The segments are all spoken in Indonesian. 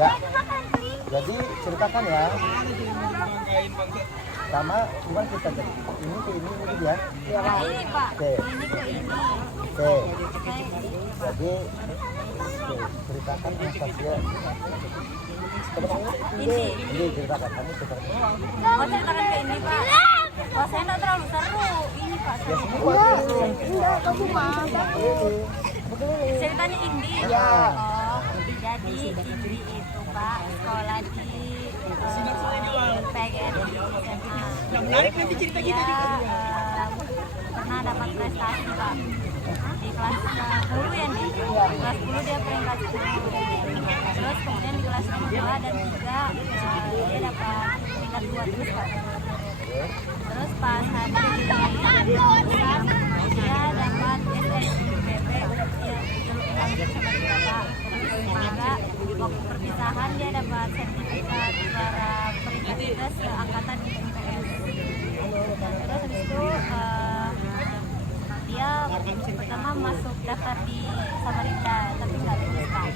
Ya. Jadi ceritakan ya. Sama cuma kita jadi ini ke ini dia. Iya Pak. Ini Pak, Oke. ini ke ini. Oke. Saya Jadi ceritakan Anastasia. ini. Ini ceritakan kamu ceritakan. Oh ceritakan ke ini Pak. Oh saya nggak terlalu seru. Ini Pak. Ya semua Enggak, kamu Pak. Begini. Ceritanya Indi. Iya. Oh, jadi Indi itu Pak sekolah di PGRI SMA. Menarik nanti cerita kita juga. Pernah dapat prestasi Pak di kelas 10 ya nih. Kelas 10 dia peringkat 10. Terus kemudian di kelas 2 dan 3 dia dapat peringkat 2 terus Pak. Terus pas hari besar dia dapat SNBP ya jalur sama Pak. Terus juga waktu perpisahan dia dapat sertifikat juara peringkat 3 seangkatan di IPS. Terus habis itu dia pertama masuk daftar di Samarinda tapi nggak lulus Pak.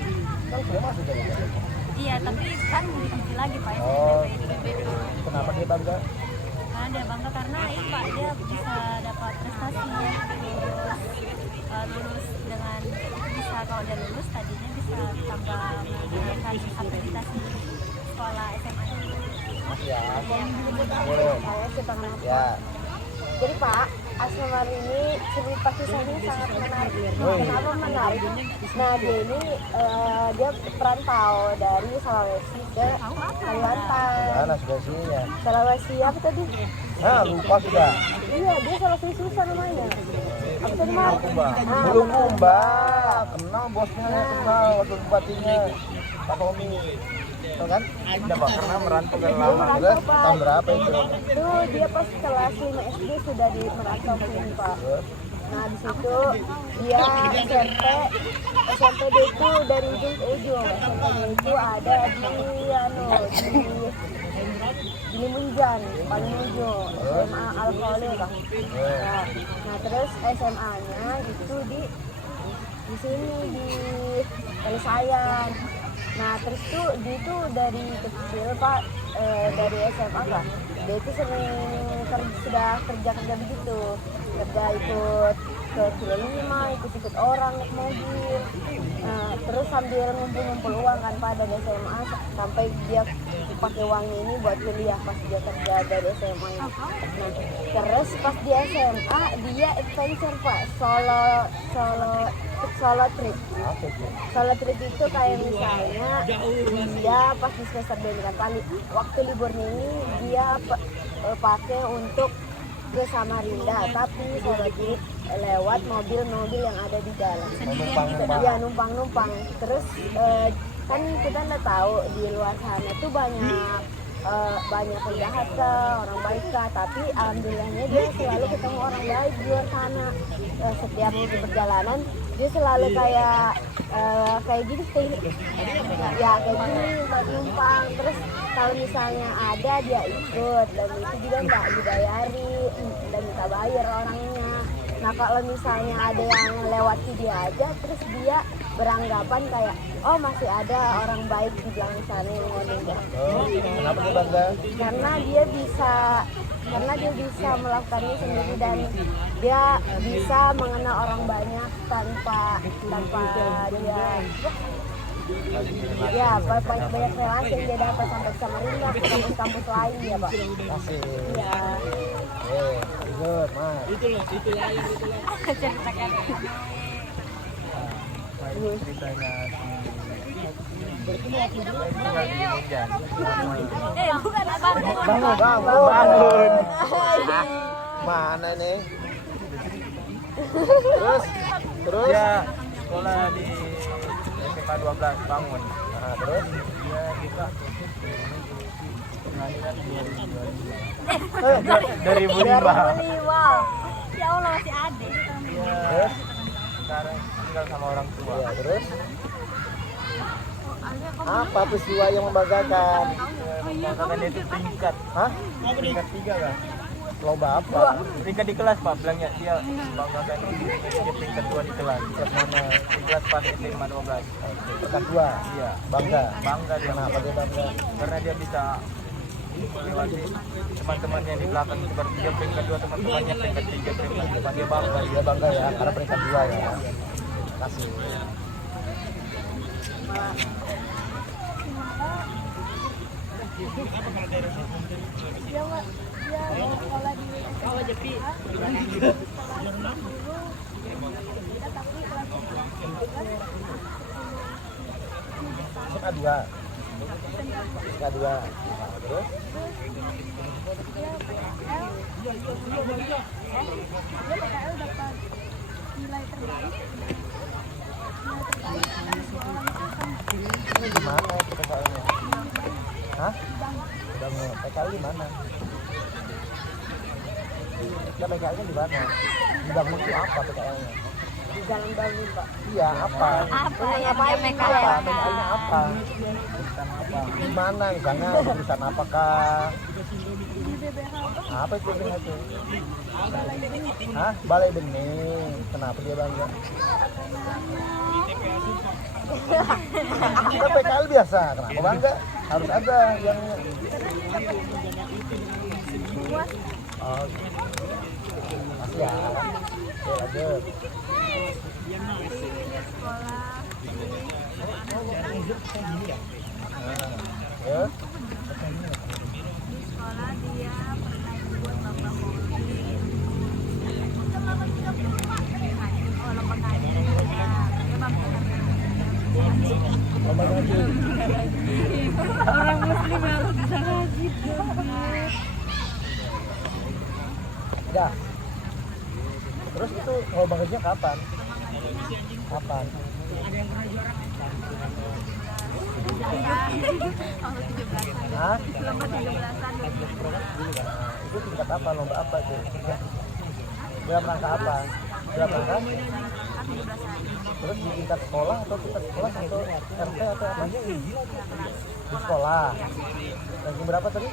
Kamu sudah masuk dari mana? Iya tapi kan diuji lagi Pak Oh. SNBP itu. Kenapa dia bangga? Karena dia bangga karena ini Pak dia bisa dapat prestasi terus lulus dengan bisa kalau dia lulus tadinya bisa tambah menaikkan akreditasi sekolah SMA itu. Ya. Saya cerita kenapa. Ya. Jadi Pak, Asmar ini cerita kisahnya sangat menarik. Kenapa menarik? Nah dia ini dia perantau dari Sulawesi ke Kalimantan. Mana sudah sininya? Sulawesi apa tadi? Nah, lupa sudah. Iya dia Sulawesi susah namanya. Apa tadi Mas? Bulukumba. Kenal bosnya, kenal wakil bupatinya. Pak Tommy. Tahu kan? Udah Pak, karena merantau kan lama. Merantau, Terus Pak. tahun berapa itu? Itu dia pas kelas 5 SD sudah di merantau sini Pak. Terus? Nah di situ dia SMP dia itu dari ujung ke ujung. SMP-nya itu ada di Limunjan paling ujung. SMA Al Khalil Pak. Nah terus SMA-nya itu di sini di Kalisayang. Nah terus tuh dia tuh dari kecil Pak dari SMA Pak dia itu sering sudah kerja begitu, kerja ikut ke Kilo 5, ikut orang naik mobil. Nah terus sambil ngumpul uang kan Pak dari SMA sampai dia pakai uangnya ini buat kuliah pas dia kerja dari SMA ini. Nah terus pas di SMA dia adventure Pak, solo trip. Solo trip itu kayak misalnya dia pas di semester 2 kan waktu liburnya ini dia pakai untuk ke Samarinda tapi solo trip lewat mobil-mobil yang ada di dalam. Ya numpang. Terus kan kita udah tahu di luar sana tuh banyak penjahat orang baik tapi alhamdulillahnya dia selalu ketemu orang baik di luar sana. Setiap di perjalanan dia selalu kayak gini ya kayak gini numpang. Terus kalau misalnya ada dia ikut dan itu juga nggak dibayari dan minta bayar orangnya. Nah kalau misalnya ada yang lewati dia aja terus dia beranggapan kayak oh masih ada orang baik di belakang sana yang mau nindak. Oh, kenapa dia bangga? Karena dia bisa melakukannya sendiri dan dia bisa mengenal orang banyak tanpa dia ya banyak relasi yang dia dapat sampai ke Samarinda ke kampus-kampus lain ya Pak. Asik. Iya. Good, Mas. Itulah. Ceritakan. Ceritanya Bukan abang. bangun. Mana nih? Terus Dia sekolah di SMA 12 Bangun. nah, terus Dia kita pengadilan 2005. Ya Allah masih ada. Dia sekarang tinggal sama orang tua. ya, terus apa peristiwa yang membanggakan? Membanggakan itu peringkat. Hah? Peringkat 3 kan? Lomba apa? Peringkat di kelas Pak, bilangnya dia banggakan dia peringkat 2 di kelas. Kelas mana? Di kelas pas SMA 12. Peringkat 2. Iya. Bangga. Bangga dia. Kenapa dia bangga? Karena dia bisa melewati teman-temannya di belakang, seperti dia peringkat 2, teman-temannya peringkat 3, peringkat 4, dia bangga. Dia bangga ya, karena peringkat 2 ya. Kasih. Dia mau sekolah di Kau aja pi. SMA 2. SMA 2. Terus? dia PKL dapat nilai terbaik. Ini di mana itu PKL-nya? Hah? Bangun. PKL di mana? Ya PKL-nya di mana? Di Bangun itu apa PKL-nya? Di Jalan Bangun, Pak. Iya, apa? Apa yang dia Apa? PKL? PKL-nya apa? Apa? Di mana misalnya jurusan apakah? Di BBH, Pak. Apa itu BBH itu? Hah? Balai Bening. Kenapa dia bangga? Kita PKL biasa, kenapa bangga? Harus ada yang oh, masih ya. Oke, lanjut. Terus? Di sekolah dia pernah ikut lomba hobi. Oh, lomba ngaji. Ya, dia bangga. Lomba ngaji. Orang muslim harus bisa ngaji. Udah. Terus itu lomba ngajinya kapan? Kapan? Kalau 17-an. Hah? Lomba 17-an. Itu tingkat apa? Lomba apa itu? Dalam rangka apa? Dalam rangka? 17-an. Terus di tingkat sekolah atau tingkat sekolah atau RT atau apa? Di sekolah. Ranking berapa tadi?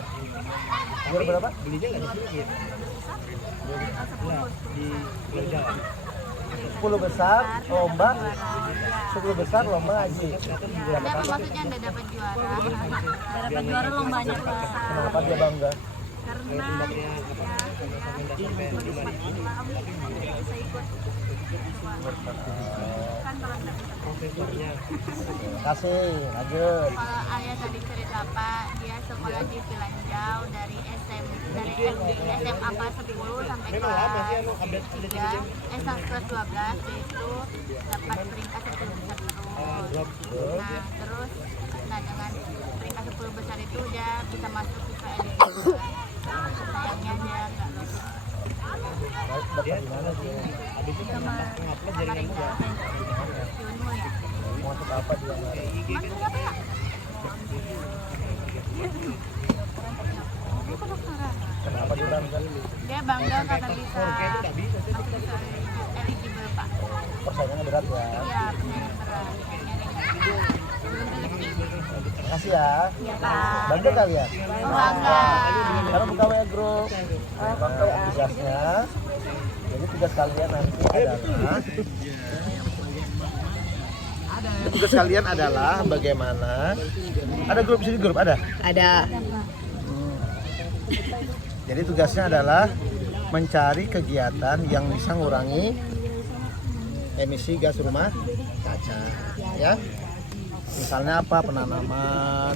Juara berapa? Belinya nggak di sini. Di Kerja. 10 besar lomba, 10 besar lomba ngaji. Kenapa maksudnya Anda dapat juara? Dapat juara lombanya Pak. Kenapa dia bangga? Karena bisa ikut kan kalau Profesornya. Kasih, lanjut. kalau ayah tadi cerita Pak, dia sekolah di Pilanjau dari SMA kelas 10 sampai kelas 3, kelas 12 itu dapat peringkat 10 besar terus. Nah dengan peringkat 10 besar itu dia bisa masuk ke eligible. Sayangnya dia nggak lolos. Dapat di mana sih? Sama Samarinda, Yunmu ya. Masuk apa dia? Masuk apa ya? Dia kedokteran. Kenapa dia bangga? Dia bangga karena bisa eligible Pak. Persaingannya berat ya. Iya benar berat. Kasih ya. Iya Pak. Bangga kali ya? Oh, bangga. Sekarang buka WA grup. Tugasnya. Jadi tugas kalian nanti adalah tugas kalian adalah bagaimana? Ada grup sini grup ada? Ada. Jadi tugasnya adalah mencari kegiatan yang bisa mengurangi emisi gas rumah kaca, ya. Misalnya apa? Penanaman